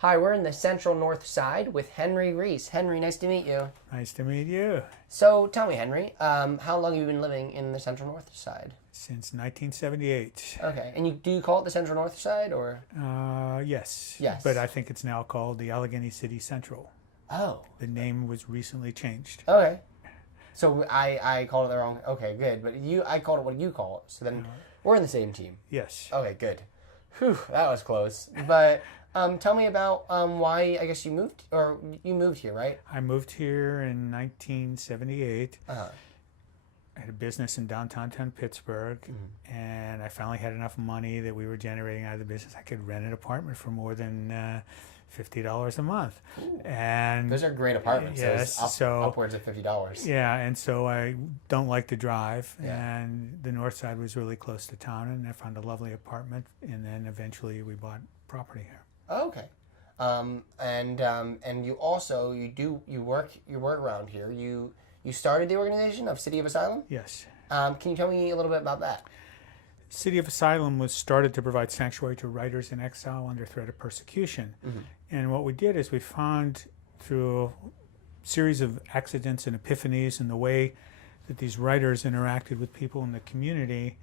Hi, we're in the central north side with Henry Reese. Henry, nice to meet you. Nice to meet you. So tell me, Henry, how long have you been living in the central north side? Since 1978. Okay, and do you call it the central north side, or? Yes. Yes. But I think it's now called the Allegheny City Central. Oh. The name was recently changed. Okay. So I called it the wrong. Okay, good. But I called it what you call it. So then we're in the same team. Yes. Okay, good. Whew, that was close. But tell me about why I guess you moved here, right? I moved here in 1978. Uh-huh. I had a business in downtown Pittsburgh, and I finally had enough money that we were generating out of the business. I could rent an apartment for more than $50 a month. Ooh. And those are great apartments. Yes, so upwards of $50. Yeah, and so I don't like to drive, Yeah. and the Northside was really close to town, and I found a lovely apartment, and then eventually we bought property here. Oh, okay. And you also you work around here. You started the organization of City of Asylum? Yes. Can you tell me a little bit about that? City of Asylum was started to provide sanctuary to writers in exile under threat of persecution. And what we did is we found through a series of accidents and epiphanies in the way that these writers interacted with people in the community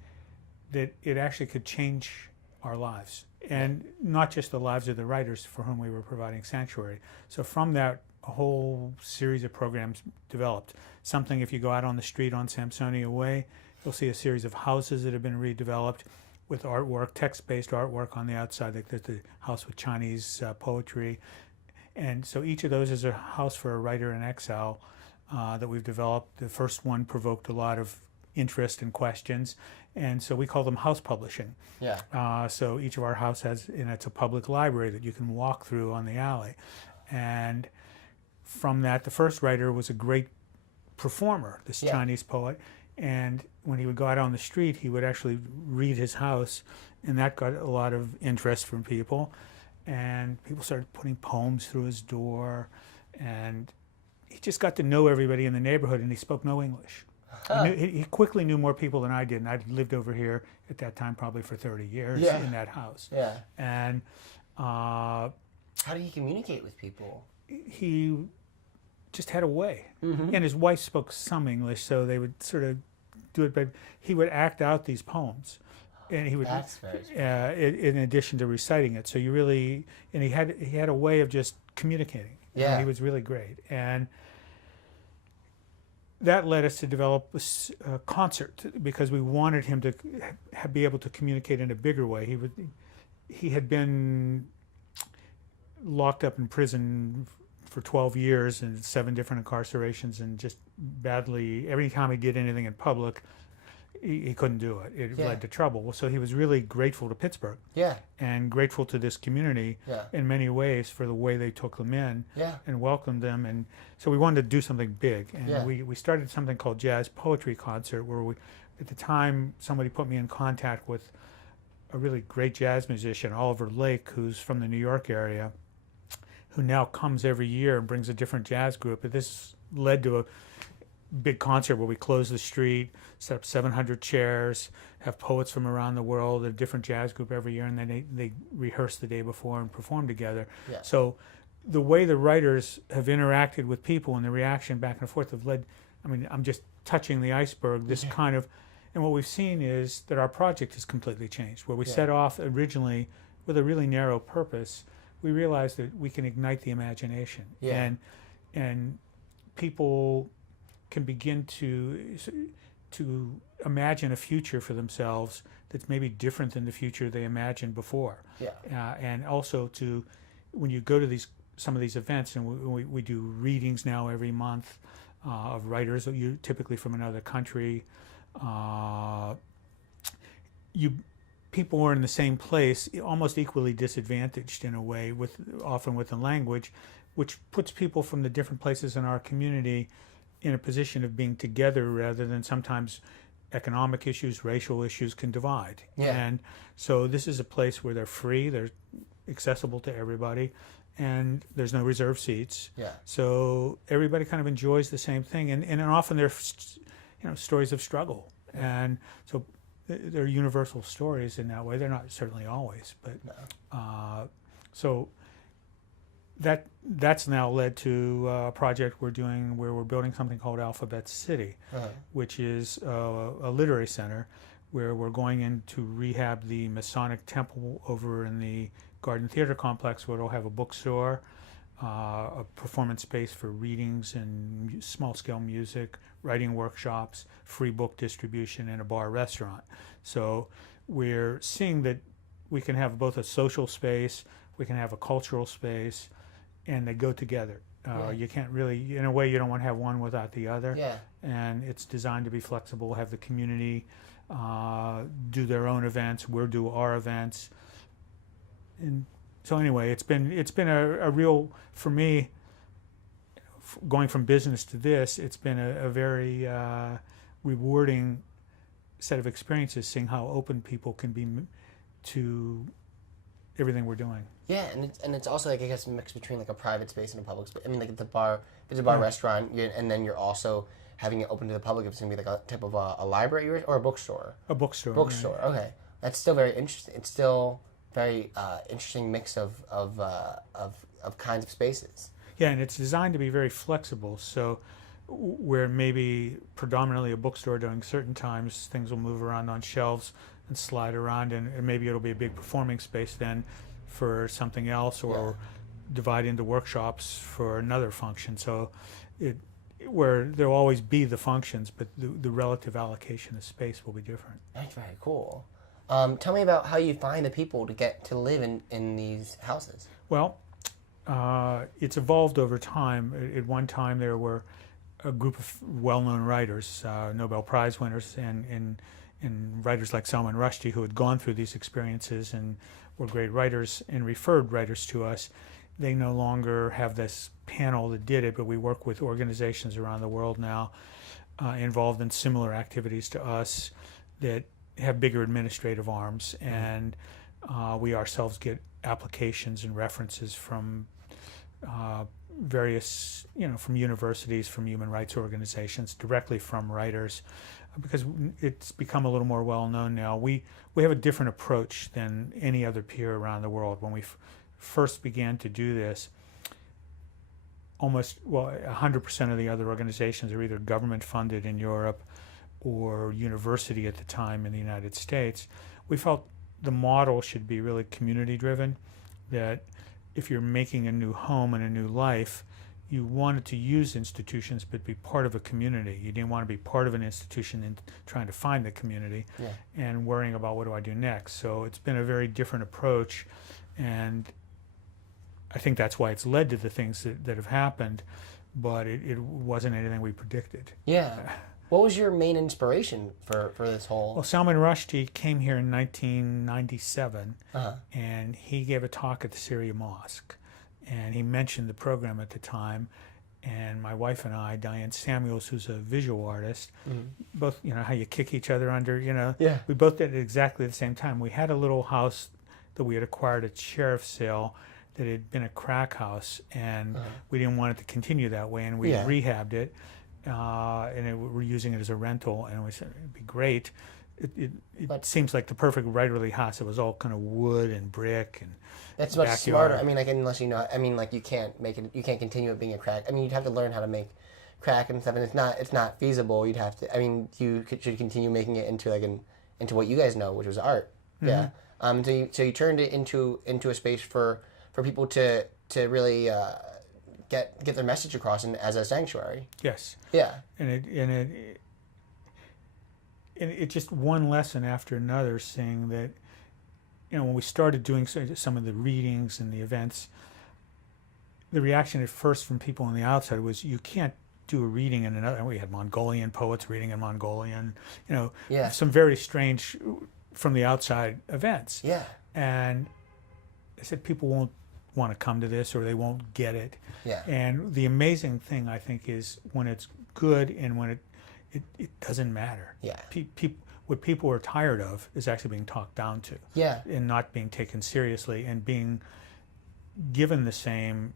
that it actually could change our lives. And not just the lives of the writers for whom we were providing sanctuary. So from that, a whole series of programs developed. Something, if you go out on the street on Sampsonia Way, you'll see a series of houses that have been redeveloped with artwork, text-based artwork on the outside. Like there's the house with Chinese poetry. And so each of those is a house for a writer in exile that we've developed. The first one provoked a lot of interest and questions. And so we call them house publishing. Yeah. So each of our house has, and it's a public library that you can walk through on the alley. And from that, the first writer was a great performer, this Chinese poet. And when he would go out on the street, he would actually read his house, and that got a lot of interest from people. And people started putting poems through his door, and he just got to know everybody in the neighborhood, and he spoke no English. He quickly knew more people than I did, and I'd lived over here at that time probably for 30 years in that house. Yeah. And how did he communicate with people? He just had a way. And his wife spoke some English, so they would sort of do it, but he would act out these poems. And he would, That's very in addition to reciting it. So you really, and he had a way of just communicating. Yeah. And he was really great. And that led us to develop a concert because we wanted him to be able to communicate in a bigger way. He had been locked up in prison for 12 years and 7 different incarcerations, and just badly, every time he did anything in public, he couldn't do it. It led to trouble. So he was really grateful to Pittsburgh and grateful to this community in many ways for the way they took them in and welcomed them. And so we wanted to do something big. And we started something called Jazz Poetry Concert, where we, at the time, somebody put me in contact with a really great jazz musician, Oliver Lake, who's from the New York area, who now comes every year and brings a different jazz group. But this led to a big concert where we close the street, set up 700 chairs, have poets from around the world, a different jazz group every year, and then they rehearse the day before and perform together. Yeah. So the way the writers have interacted with people and the reaction back and forth have led, I mean, I'm just touching the iceberg, this kind of, and what we've seen is that our project has completely changed. Where we set off originally with a really narrow purpose, we realized that we can ignite the imagination. And people can begin to imagine a future for themselves that's maybe different than the future they imagined before. And also when you go to some of these events, and we do readings now every month of writers, typically from another country. People are in the same place, almost equally disadvantaged in a way, often with the language, which puts people from the different places in our community in a position of being together rather than sometimes economic issues, racial issues can divide. And so this is a place where they're free, they're accessible to everybody, and there's no reserved seats. So everybody kind of enjoys the same thing, and often they're stories of struggle. And so they're universal stories in that way. They're not certainly always, but so that's now led to a project we're doing where we're building something called Alphabet City, which is a literary center where we're going in to rehab the Masonic Temple over in the Garden Theater Complex, where it'll have a bookstore, a performance space for readings and small-scale music, writing workshops, free book distribution, and a bar restaurant. So we're seeing that we can have both a social space, we can have a cultural space, and they go together. You can't really, in a way, you don't want to have one without the other. Yeah. And it's designed to be flexible, have the community do their own events, we'll do our events. And so anyway, it's been a real, for me, going from business to this, it's been a very rewarding set of experiences, seeing how open people can be to everything we're doing. Yeah, and it's also like, I guess, a mix between like a private space and a public space. I mean, like at the bar, if it's a bar restaurant, and then you're also having it open to the public. If it's gonna be like a type of a library or a bookstore. A bookstore. Bookstore. Right. Okay, that's still very interesting. It's still very interesting mix of kinds of spaces. Yeah, and it's designed to be very flexible. So where maybe predominantly a bookstore during certain times, things will move around on shelves and slide around, and maybe it'll be a big performing space then for something else, or divide into workshops for another function. So where there'll always be the functions, but the relative allocation of space will be different. That's very cool. Tell me about how you find the people to get to live in these houses. Well, it's evolved over time. At one time there were a group of well-known writers, Nobel Prize winners, and writers like Salman Rushdie, who had gone through these experiences and were great writers and referred writers to us. They no longer have this panel that did it, but we work with organizations around the world now involved in similar activities to us that have bigger administrative arms, and we ourselves get applications and references from various, from universities, from human rights organizations, directly from writers, because it's become a little more well-known now. We have a different approach than any other peer around the world. When we first began to do this, 100% of the other organizations are either government-funded in Europe or university at the time in the United States. We felt the model should be really community-driven, that if you're making a new home and a new life, you wanted to use institutions but be part of a community. You didn't want to be part of an institution and trying to find the community and worrying about what do I do next. So it's been a very different approach, and I think that's why it's led to the things that have happened, but it wasn't anything we predicted. Yeah. What was your main inspiration for this whole... Well, Salman Rushdie came here in 1997, and he gave a talk at the Syria Mosque. And he mentioned the program at the time, and my wife and I, Diane Samuels, who's a visual artist, both, how you kick each other under, we both did it exactly at the same time. We had a little house that we had acquired at sheriff's sale that had been a crack house, and we didn't want it to continue that way, and we rehabbed it, and we're using it as a rental, and we said it'd be great. It seems like the perfect writerly house. It was all kind of wood and brick and that's much backyard. smarter. I mean, like, unless you can't make it. You can't continue it being a crack. I mean, you'd have to learn how to make crack and stuff, and it's not feasible. You'd have to. I mean, should continue making it into into what you guys know, which was art. Yeah. So you turned it into a space for people to really get their message across as a sanctuary. Yes. Yeah. And it just one lesson after another, saying that, when we started doing some of the readings and the events, the reaction at first from people on the outside was, you can't do a reading in another. We had Mongolian poets reading in Mongolian, some very strange from the outside events. Yeah. And I said people won't want to come to this, or they won't get it. Yeah. And the amazing thing, I think, is when it's good and when it doesn't matter. Yeah. What people are tired of is actually being talked down to. Yeah. And not being taken seriously and being given the same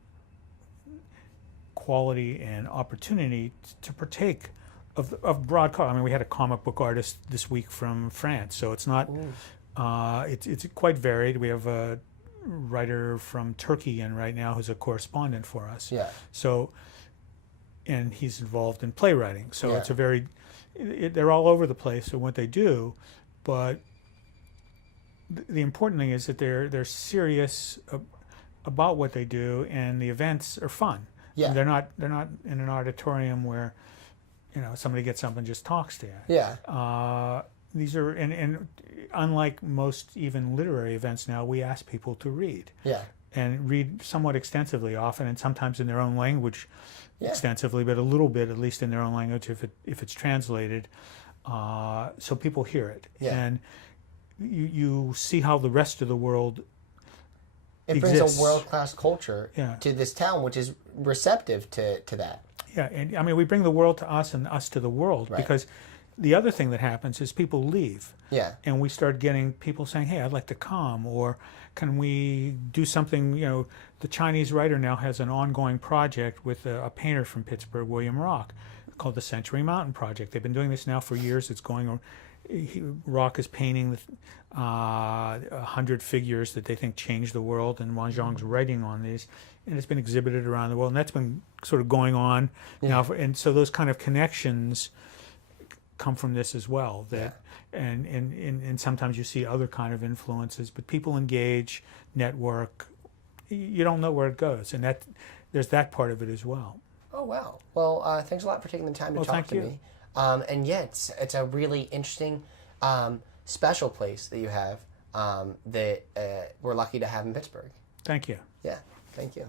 quality and opportunity to partake of broad cause. I mean, we had a comic book artist this week from France, so it's not. It's quite varied. We have writer from Turkey in right now who's a correspondent for us. Yeah. So, and he's involved in playwriting. So Yeah. it's a very, they're all over the place in what they do, but the important thing is that they're serious about what they do, and the events are fun. Yeah. And they're not in an auditorium where, you know, somebody gets up and just talks to you. Yeah. These are, and unlike most even literary events now, we ask people to read. Yeah. And read somewhat extensively often, and sometimes in their own language extensively, but a little bit at least in their own language if it's translated, so people hear it. Yeah. And you see how the rest of the world It exists. brings a world-class culture Yeah. to this town, which is receptive to that. Yeah, and I mean, we bring the world to us and us to the world, Right. because the other thing that happens is people leave. Yeah. And we start getting people saying, hey, I'd like to come, or can we do something, you know, the Chinese writer now has an ongoing project with a painter from Pittsburgh, William Rock, called the Century Mountain Project. They've been doing this now for years. It's going on. Rock is painting 100 figures that they think changed the world, and Wan Zhong's writing on these, and it's been exhibited around the world, and that's been sort of going on now. And so those kind of connections come from this as well. That and sometimes you see other kind of influences, but people engage, network. You don't know where it goes, and that there's that part of it as well. Oh, wow. Well, thanks a lot for taking the time to talk to me. And yeah, it's a really interesting, special place that you have that we're lucky to have in Pittsburgh. Thank you. Yeah, thank you.